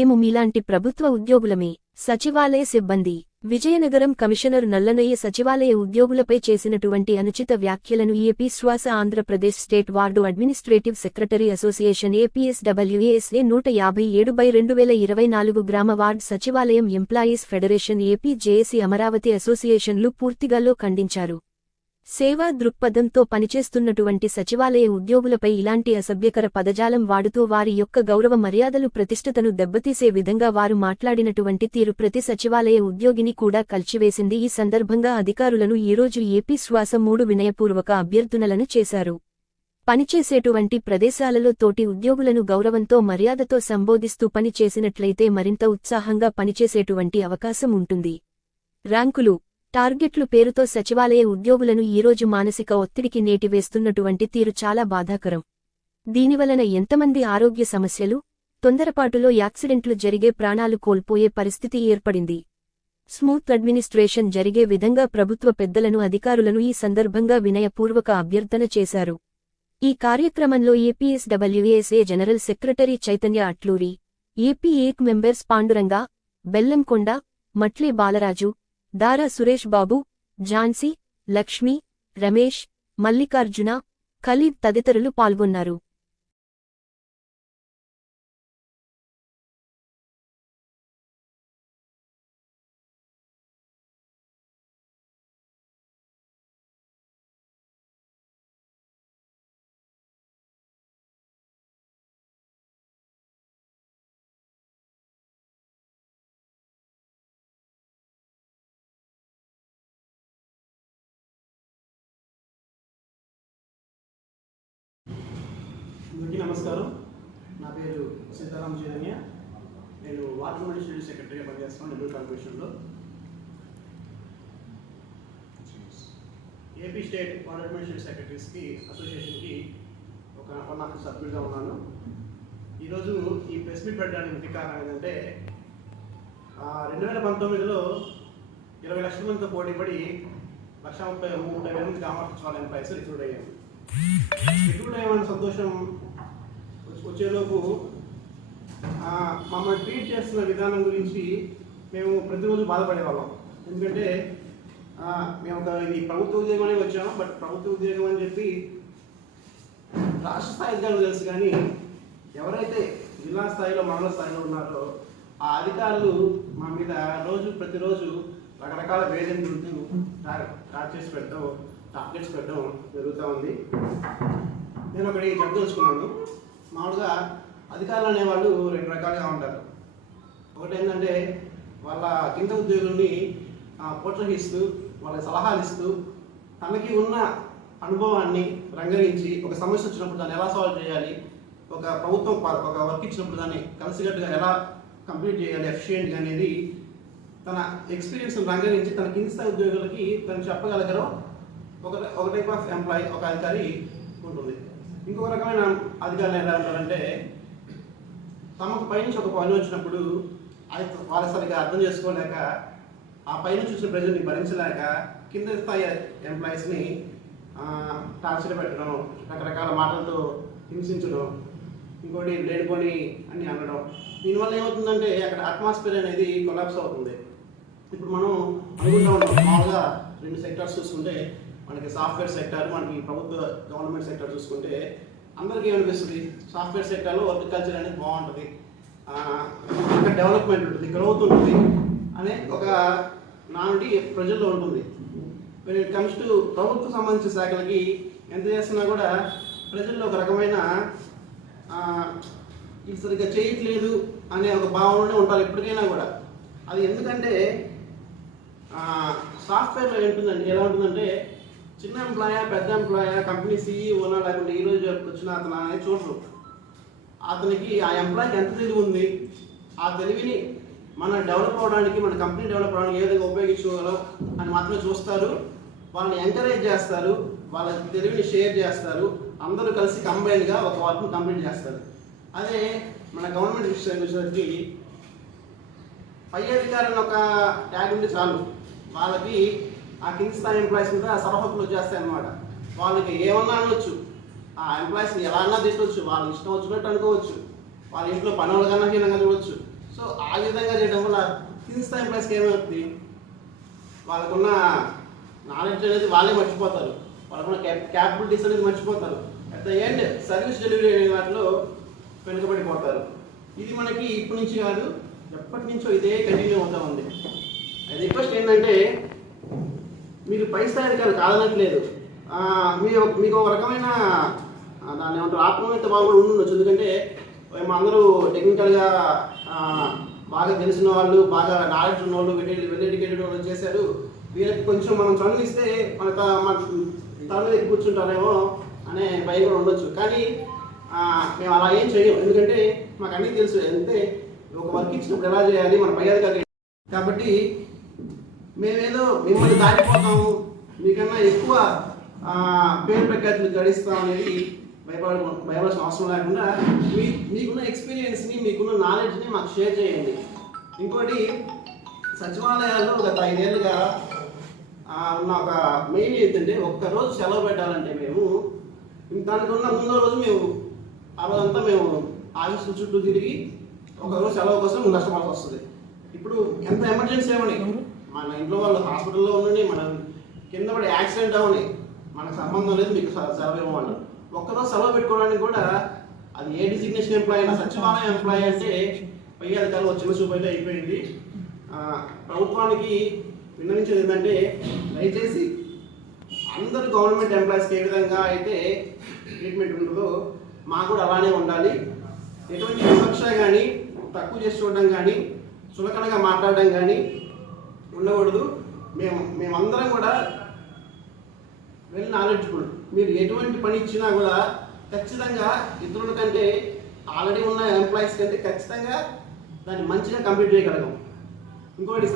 మేము మీలాంటి ప్రభుత్వ ఉద్యోగులమే. సచివాలయ సిబ్బంది. విజయనగరం కమిషనర్ నల్లనయ్య సచివాలయ ఉద్యోగులపై చేసినటువంటి అనుచిత వ్యాఖ్యలను ఏపీ శ్వాస Andhra Pradesh state ward administrative secretary association APSWASA 157/2024 గ్రామ వార్డ్ సచివాలయం employees federation AP JAC Amaravati అసోసియేషన్లు పూర్తిగాలో ఖండించారు. సేవా దృక్పథంతో పనిచేస్తున్నటువంటి సచివాలయ ఉద్యోగులపై ఇలాంటి అసభ్యకర పదజాలం వాడుతూ వారి యొక్క గౌరవ మర్యాదలు ప్రతిష్టతను దెబ్బతీసే విధంగా వారు మాట్లాడినటువంటి తీరు ప్రతి సచివాలయ ఉద్యోగిని కూడా కల్చివేసింది. ఈ సందర్భంగా అధికారులను ఈరోజు ఏపీ శ్వాస 3 వినయపూర్వక అభ్యర్థనలను చేశారు. పనిచేసేటువంటి ప్రదేశాలలో తోటి ఉద్యోగులను గౌరవంతో మర్యాదతో సంబోధిస్తూ పని చేసినట్లయితే మరింత ఉత్సాహంగా పనిచేసేటువంటి అవకాశం ఉంటుంది. ర్యాంకులు, టార్గెట్లు పేరుతో సచివాలయ ఉద్యోగులను ఈరోజు మానసిక ఒత్తిడికి నేటివేస్తున్నటువంటి తీరు చాలా బాధాకరం. దీనివలన ఎంతమంది ఆరోగ్య సమస్యలు, తొందరపాటులో యాక్సిడెంట్లు జరిగే ప్రాణాలు కోల్పోయే పరిస్థితి ఏర్పడింది. స్మూత్ అడ్మినిస్ట్రేషన్ జరిగే విధంగా ప్రభుత్వ పెద్దలను అధికారులను ఈ సందర్భంగా వినయపూర్వక అభ్యర్థన చేశారు. ఈ కార్యక్రమంలో APSWASA general secretary Chaitanya Atluri, AP ఏక్ మెంబర్స్ పాండురంగ, బెల్లంకొండ, మట్లే బాలరాజు, దారా సురేష్ బాబు, ఝాన్సీ, లక్ష్మి, రమేష్, మల్లికార్జున, ఖలీద్ తదితరులు పాల్గొన్నారు. అందరికీ నమస్కారం. నా పేరు సీతారాం చైతన్య. నేను వార్డ్ అడ్మినిస్ట్రేటివ్ సెక్రటరీగా పనిచేస్తున్నాను నెల్లూరు కార్పొరేషన్లో. ఏపీ స్టేట్ వార్డ్ అడ్మినిస్ట్రేటివ్ సెక్రటరీస్కి అసోసియేషన్కి ఒక సభ్యుడిగా ఉన్నాను. ఈరోజు ఈ ప్రెస్ మీట్ పెట్టడానికి ముఖ్య కారణం ఏంటంటే 2019లో 20 లక్షల మందితో పోటీపడి 1,30,000 గ్రామ సచివాలయ ఎంప్లాయీస్ రిక్రూట్ అయ్యాము. రిక్రూట్ అయ్యామన్న సంతోషం వచ్చేలోపు మమ్మల్ని ట్రీట్ చేస్తున్న విధానం గురించి మేము ప్రతిరోజు బాధపడేవాళ్ళం. ఎందుకంటే మేము ఇది ప్రభుత్వ ఉద్యోగం అనే వచ్చాము. బట్ ప్రభుత్వ ఉద్యోగం అని చెప్పి రాష్ట్ర స్థాయి అధికారులు తెలుసు, కానీ ఎవరైతే జిల్లా స్థాయిలో మండల స్థాయిలో ఉన్నారో ఆ అధికారులు మా మీద ప్రతిరోజు రకరకాల వేధింపులు చేసి పెట్టడం, టార్గెట్స్ పెట్టడం జరుగుతూ ఉంది. నేను ఒకటి చెప్పదలుచుకున్నాను. మామూలుగా అధికారులు అనేవాళ్ళు 2 రకాలుగా ఉంటారు. ఒకటి ఏంటంటే వాళ్ళ కింద ఉద్యోగుల్ని ప్రోత్సహిస్తూ వాళ్ళకి సలహాలు ఇస్తూ తనకి ఉన్న అనుభవాన్ని రంగరించి ఒక సమస్య వచ్చినప్పుడు దాన్ని ఎలా సాల్వ్ చేయాలి, ఒక ప్రభుత్వం ఒక వర్క్ ఇచ్చినప్పుడు దాన్ని కలిసికట్టుగా ఎలా కంప్లీట్ చేయాలి ఎఫిషియెంట్గా అనేది తన ఎక్స్పీరియన్స్ని రంగరించి తన కింది స్థాయి ఉద్యోగులకి తను చెప్పగలగడం ఒక టైప్ ఆఫ్ ఎంప్లాయీ, ఒక అధికారి ఉంటుంది. ఇంకొక రకమైన అధికారులు ఎలా ఉంటారంటే తమకు పైనుంచి ఒక పని వచ్చినప్పుడు అది వాళ్ళ సరిగా అర్థం చేసుకోలేక ఆ పైన చూసిన ప్రజల్ని భరించలేక కింద స్థాయి ఎంప్లాయీస్ని టార్చర్ పెట్టడం, రకరకాల మాటలతో హింసించడం, ఇంకోటి లేనిపోని అని అనడం. దీనివల్ల ఏమవుతుందంటే అక్కడ అట్మాస్ఫియర్ అనేది కొలాప్స్ అవుతుంది. ఇప్పుడు మనం అనుకుంటూ ఉంటాం మామూలుగా 2 సెక్టార్స్ చూసుకుంటే మనకి సాఫ్ట్వేర్ సెక్టార్, మనకి ప్రభుత్వ గవర్నమెంట్ సెక్టార్ చూసుకుంటే అందరికీ ఏమనిపిస్తుంది, సాఫ్ట్వేర్ సెక్టార్లో హార్టికల్చర్ అనేది బాగుంటుంది, ఇంకా డెవలప్మెంట్ ఉంటుంది, గ్రోత్ ఉంటుంది అనే ఒక నానుడి ప్రజల్లో ఉంటుంది. వెన్ ఇట్ కమ్స్ టు ప్రభుత్వం సంబంధించిన శాఖలకి ఎంత చేస్తున్నా కూడా ప్రజల్లో ఒక రకమైన ఇది సరిగ్గా చేయట్లేదు అనే ఒక భావనలోనే ఉంటారు ఎప్పటికైనా కూడా. అది ఎందుకంటే సాఫ్ట్వేర్లో ఎలా ఉంటుందంటే చిన్న ఎంప్లాయా, పెద్ద ఎంప్లాయా, కంపెనీ CEO లేకుంటే ఈరోజు వచ్చిన అతను అనేది చూడరు. అతనికి ఆ ఎంప్లాయీకి ఎంత తెలివి ఉంది, ఆ తెలివిని మన డెవలప్ అవ్వడానికి, మన కంపెనీ డెవలప్ అవ్వడానికి ఏ విధంగా ఉపయోగించుకోగలం అని మాత్రమే చూస్తారు. వాళ్ళని ఎంకరేజ్ చేస్తారు, వాళ్ళ తెలివిని షేర్ చేస్తారు, అందరూ కలిసి కంబైన్గా ఒక వర్క్ని కంప్లీట్ చేస్తారు. అదే మన గవర్నమెంట్ విషయానికి పై అధికారులను ఒక ట్యాగ్ ఉంటే చాలు, వాళ్ళకి ఆ కింది స్థాయి ఎంప్లాయీస్ మీద సలహకులు వచ్చేస్తాయి అన్నమాట. వాళ్ళకి ఏమన్నా అనవచ్చు, ఆ ఎంప్లాయీస్ని ఎలా అన్నా తిట్టవచ్చు, వాళ్ళకి ఇష్టం వచ్చినట్టు అనుకోవచ్చు, వాళ్ళ ఇంట్లో పనుల కన్నా హీనంగా చూడవచ్చు. సో సో ఆ విధంగా చేయడం వల్ల కింది స్థాయి ఎంప్లాయీస్కి ఏమవుతుంది, వాళ్ళకున్న నాలెడ్జ్ అనేది వాళ్ళే మర్చిపోతారు, వాళ్ళకున్న క్యాపబిలిటీస్ అనేది మర్చిపోతారు. At the end service delivery అనే వాటిలో వెనుకబడిపోతారు. ఇది మనకి ఇప్పటి నుంచి కాదు, ఎప్పటి నుంచో ఇదే కంటిన్యూ అవుతూ ఉంది. అది రిక్వెస్ట్ ఏంటంటే, మీరు పై స్థాయి అధికారులు కాదనట్లేదు, మీకు ఒక రకమైన దాన్ని ఏమంటారు ఆత్మీయత బాగా ఉండొచ్చు. ఎందుకంటే అందరూ టెక్నికల్గా బాగా తెలిసిన వాళ్ళు, బాగా నాలెడ్జ్ ఉన్న వాళ్ళు, వెల్ ఎడ్యుకేటెడ్ వాళ్ళు చేశారు, వీళ్ళకి కొంచెం మనం చదివిస్తే మన తల మీద కూర్చుంటారేమో అనే భయం కూడా ఉండొచ్చు. కానీ మేము అలా ఏం చేయం, ఎందుకంటే మాకు అన్నీ తెలుసు. అంటే ఒక వర్క్ ఇచ్చినప్పుడు ఎలా చేయాలి మన పై అధికారులు. కాబట్టి మేమేదో మిమ్మల్ని దాటిపోతాము, మీకన్నా ఎక్కువ పేరు ప్రఖ్యాతులు గడిస్తాం అనేది భయపడాల్సిన అవసరం లేకుండా మీకున్న ఎక్స్పీరియన్స్ని, మీకున్న నాలెడ్జ్ని మాకు షేర్ చేయండి. ఇంకోటి, సచివాలయాల్లో గత 5 ఏళ్ళుగా ఉన్న ఒక మెయిన్ ఏంటంటే, ఒక్కరోజు సెలవు పెట్టాలంటే మేము దానికి ఉన్న ముందో రోజు మేము ఆ రోజంతా మేము ఆఫీసుల చుట్టూ తిరిగి ఒకరోజు సెలవు కోసం కష్టపడాల్సి వస్తుంది. ఇప్పుడు ఎంత ఎమర్జెన్సీ ఏమని, మన ఇంట్లో వాళ్ళు హాస్పిటల్లో ఉండండి, మన కింద పడి యాక్సిడెంట్ అవని, మనకు సంబంధం లేదు, మీకు సెలవు ఇవ్వమన్నారు. ఒక్కరోజు సెలవు పెట్టుకోవడానికి కూడా అది ఏ డిజిగ్నేషన్ ఎంప్లాయీ అయినా సచివాలయం ఎంప్లాయీ అంటే పై అధికారులు చిన్న చూపు అయితే అయిపోయింది. ప్రభుత్వానికి విన్నవించేది ఏంటంటే, దయచేసి అందరు గవర్నమెంట్ ఎంప్లాయీస్కి ఏ విధంగా అయితే ట్రీట్మెంట్ ఉంటుందో మాకు కూడా అలానే ఉండాలి. ఎటువంటి వివక్ష కానీ, తక్కువ చేసి చూడడం కానీ, చులకనగా మాట్లాడడం కానీ ఉండకూడదు. మేమందరం కూడా వెల్ నాలెడ్జ్ఫుల్. మీరు ఎటువంటి పని ఇచ్చినా కూడా ఖచ్చితంగా ఇతరుల కంటే, ఆల్రెడీ ఉన్న ఎంప్లాయీస్ కంటే ఖచ్చితంగా దాన్ని మంచిగా కంప్లీట్ చేయగలగాం. ఇంకోటి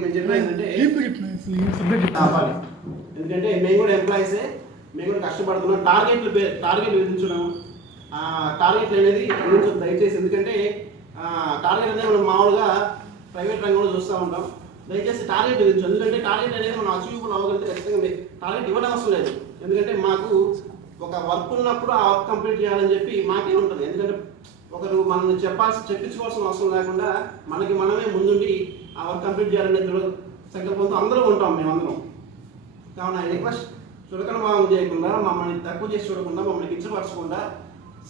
మేము చెప్పేది ఏంటంటే కావాలి, ఎందుకంటే మేము కూడా ఎంప్లాయీసే, మేము కూడా కష్టపడుతున్నాం. టార్గెట్ విధించడం, టార్గెట్లు అనేది విధించడం దయచేసి. ఎందుకంటే టార్గెట్ అనేది మనం మామూలుగా ప్రైవేట్ రంగంలో చూస్తూ ఉంటాం. దయచేసి టార్గెట్ విధించు. ఎందుకంటే టార్గెట్ అనేది మనం అచీవబుల్ అవ్వగలిగితే ఖచ్చితంగా టార్గెట్ ఇవ్వడం అవసరం లేదు. ఎందుకంటే మాకు ఒక వర్క్ ఉన్నప్పుడు ఆ వర్క్ కంప్లీట్ చేయాలని చెప్పి మాకే ఉంటుంది. ఎందుకంటే ఒకరు మనల్ని చెప్పించుకోవాల్సిన అవసరం లేకుండా మనకి మనమే ముందుండి ఆ వర్క్ కంప్లీట్ చేయాలనే సంకల్పంతో అందరూ ఉంటాం మేమందరం. కావున రిక్వెస్ట్, చులకన భావం చేయకుండా, మమ్మల్ని తక్కువ చేసి చూడకుండా, మమ్మల్ని కించపరచకుండా,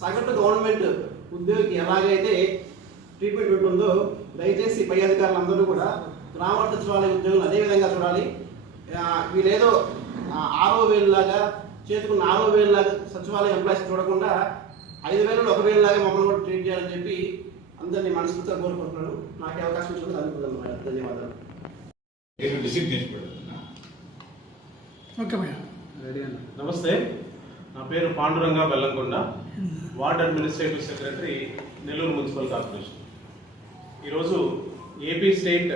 సగటు గవర్నమెంట్ ఉద్యోగికి ఎలాగైతే ట్రీట్మెంట్ ఉంటుందో దయచేసి పై అధికారులందరూ కూడా గ్రామ సచివాలయ ఉద్యోగులు అదేవిధంగా చూడాలి. వీళ్ళేదో 6వ వేలులాగా చేతుకున్న 6వ వేలులాగా సచివాలయ ఎంప్లాయీస్ చూడకుండా 5,000 1,000 లాగా మమ్మల్ని కూడా ట్రీట్ చేయాలని చెప్పి అందరినీ మనస్ఫూర్తిగా కోరుకుంటున్నాను. నాకు అవకాశం ఇచ్చినందుకు అనుకుంటున్నాను మేడం. ధన్యవాదాలు. నమస్తే, నా పేరు Panduranga Bellamkonda, ward administrative secretary, Nellore municipal corporation. ఈరోజు AP state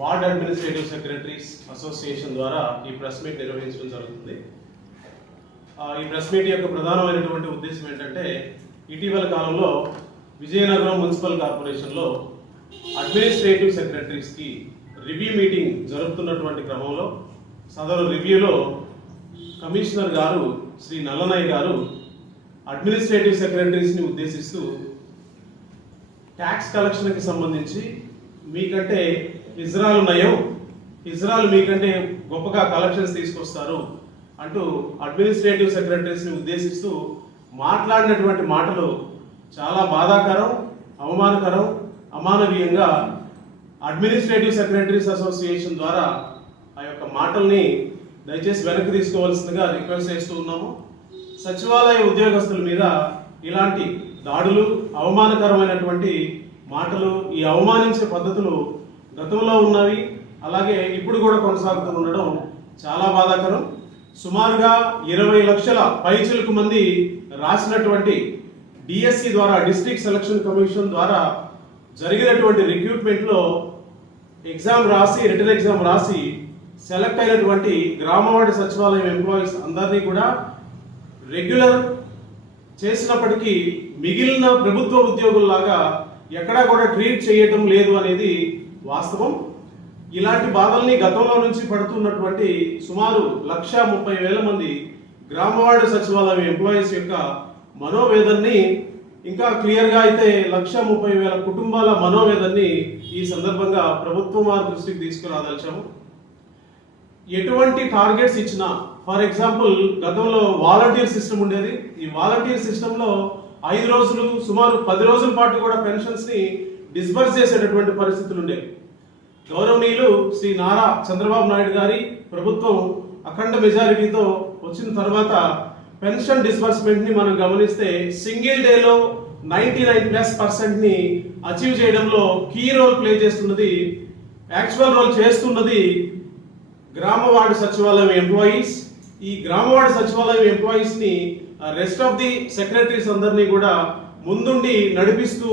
ward administrative secretaries association ద్వారా ఈ ప్రెస్ మీట్ నిర్వహించడం జరుగుతుంది. ఈ ప్రెస్ మీట్ యొక్క ప్రధానమైనటువంటి ఉద్దేశం ఏంటంటే, ఇటీవల కాలంలో విజయనగరం మున్సిపల్ కార్పొరేషన్లో అడ్మినిస్ట్రేటివ్ సెక్రటరీస్కి రివ్యూ మీటింగ్ జరుపుతున్నటువంటి క్రమంలో సదరు రివ్యూలో కమిషనర్ గారు శ్రీ నల్లనయ్య గారు అడ్మినిస్ట్రేటివ్ సెక్రటరీస్ని ఉద్దేశిస్తూ ట్యాక్స్ కలెక్షన్కి సంబంధించి మీకంటే ఇజ్రాయల్ నయం, ఇజ్రాయల్ మీకంటే గొప్పగా కలెక్షన్స్ తీసుకొస్తారు అంటూ అడ్మినిస్ట్రేటివ్ సెక్రటరీస్ని ఉద్దేశిస్తూ మాట్లాడినటువంటి మాటలు చాలా బాధాకరం, అవమానకరం, అమానవీయంగా అడ్మినిస్ట్రేటివ్ సెక్రటరీస్ అసోసియేషన్ ద్వారా ఆ యొక్క మాటల్ని దయచేసి వెనక్కి తీసుకోవాల్సిందిగా రిక్వెస్ట్ చేస్తూ ఉన్నాము. సచివాలయ ఉద్యోగస్తుల మీద ఇలాంటి దాడులు, అవమానకరమైనటువంటి మాటలు, ఈ అవమానించే పద్ధతులు గతంలో ఉన్నవి, అలాగే ఇప్పుడు కూడా కొనసాగుతూ ఉండడం చాలా బాధాకరం. సుమారుగా 20 లక్షల పైచిలకు మంది రాసినటువంటి డిఎస్సి ద్వారా, డిస్ట్రిక్ట్ సెలక్షన్ కమిషన్ ద్వారా జరిగినటువంటి రిక్రూట్మెంట్లో ఎగ్జామ్ రాసి, రిటర్న్ ఎగ్జామ్ రాసి సెలెక్ట్ అయినటువంటి గ్రామవార్డు సచివాలయం ఎంప్లాయీస్ అందరినీ కూడా రెగ్యులర్ చేసినప్పటికీ మిగిలిన ప్రభుత్వ ఉద్యోగుల్లాగా ఎక్కడా కూడా ట్రీట్ చేయటం లేదు అనేది వాస్తవం. ఇలాంటి బాధల్ని గతంలో నుంచి పడుతున్నటువంటి సుమారు 1,30,000 మంది గ్రామవార్డు సచివాలయం ఎంప్లాయీస్ యొక్క మనోవేదనని ఇంకా క్లియర్గా అయితే 1,30,000 కుటుంబాల మనోవేదన్ని ఈ సందర్భంగా ప్రభుత్వం వారి దృష్టికి తీసుకురాదలిచాము. ఎటువంటి టార్గెట్స్ ఇచ్చినా, ఫర్ ఎగ్జాంపుల్ గతంలో వాలంటీర్ సిస్టమ్ ఉండేది. ఈ వాలంటీర్ సిస్టంలో 5 రోజులు సుమారు 10 రోజుల పాటు కూడా పెన్షన్స్ ని డిస్బర్స్ చేసేటటువంటి పరిస్థితులు ఉండేవి. గౌరవనీయులు శ్రీ నారా చంద్రబాబు నాయుడు గారి ప్రభుత్వం అఖండ మెజారిటీతో వచ్చిన తర్వాత పెన్షన్ డిస్బర్స్మెంట్ ని మనం గమనిస్తే సింగిల్ డేలో 99+% ని అచీవ్ చేయడంలో కీ రోల్ ప్లే చేస్తున్నది, యాక్చువల్ రోల్ చేస్తున్నది గ్రామ వార్డు సచివాలయం ఎంప్లాయీస్. ఈ గ్రామ వార్డు సచివాలయం ఎంప్లాయీస్ ని రెస్ట్ ఆఫ్ ది సెక్రటరీస్ అందరినీ కూడా ముందుండి నడిపిస్తూ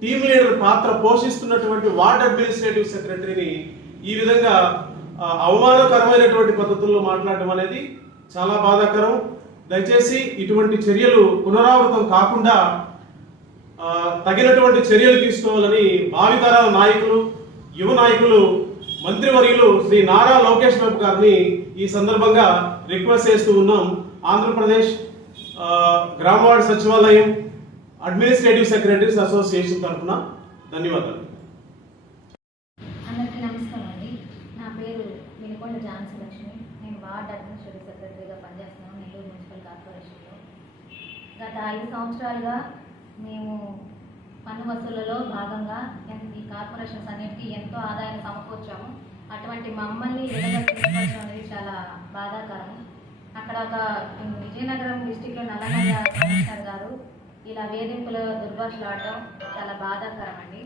టీమ్ లీడర్ పాత్ర పోషిస్తున్నటువంటి వార్డ్ అడ్మినిస్ట్రేటివ్ సెక్రటరీని ఈ విధంగా అవమానకరమైనటువంటి పద్ధతుల్లో మాట్లాడటం అనేది చాలా బాధాకరం. దయచేసి ఇటువంటి చర్యలు పునరావృతం కాకుండా తగినటువంటి చర్యలు తీసుకోవాలని భావితరాల నాయకులు, యువ నాయకులు, మంత్రివర్యులు శ్రీ నారా లోకేష్ బాబు గారిని ఈ సందర్భంగా రిక్వెస్ట్ చేస్తూ ఉన్నాం. ఆంధ్రప్రదేశ్ గ్రామవార్డు సచివాలయం అడ్మినిస్ట్రేటివ్ సెక్రటరీస్ అసోసియేషన్ తరఫున ధన్యవాదాలు. అందరికీ నమస్కారం అండి. నా పేరు వినుకొండ ఝాన్సీ లక్ష్మి. నేను వార్డ్ అడ్మినిస్ట్రేటివ్ సెక్రటరీగా పనిచేస్తున్నాను నెల్లూరు మున్సిపల్ కార్పొరేషన్లో. గత 5 సంవత్సరాలుగా మేము పన్ను వసూళ్లలో భాగంగా ఈ కార్పొరేషన్స్ అన్నిటికీ ఎంతో ఆదాయాన్ని సమకూర్చాము. అటువంటి మమ్మల్ని ఎడగట్టడం అనేది చాలా బాధాకరం. అక్కడ ఒక విజయనగరం డిస్టిక్లో నల్లమల్ల కమిషనర్ గారు ఇలా వేధింపుల దుర్భాషలు ఆడటం చాలా బాధాకరం అండి.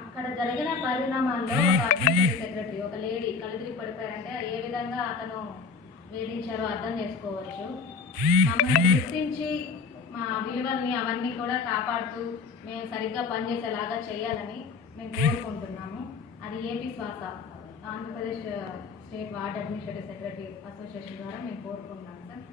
అక్కడ జరిగిన పరిణామాల్లో ఒక అడ్మినిస్ట్రేటివ్ సెక్రటరీ, ఒక లేడీ కలుదిరి పడిపోయారంటే ఏ విధంగా అతను వేధించారో అర్థం చేసుకోవచ్చు. మమ్మల్ని గుర్తించి మా విలువల్ని అవన్నీ కూడా కాపాడుతూ మేము సరిగ్గా పనిచేసేలాగా చేయాలని మేము కోరుకుంటున్నాము. అది ఏపీ శ్వాస Andhra Pradesh state ward administrative secretary association ద్వారా మేము కోరుకుంటున్నాం సార్.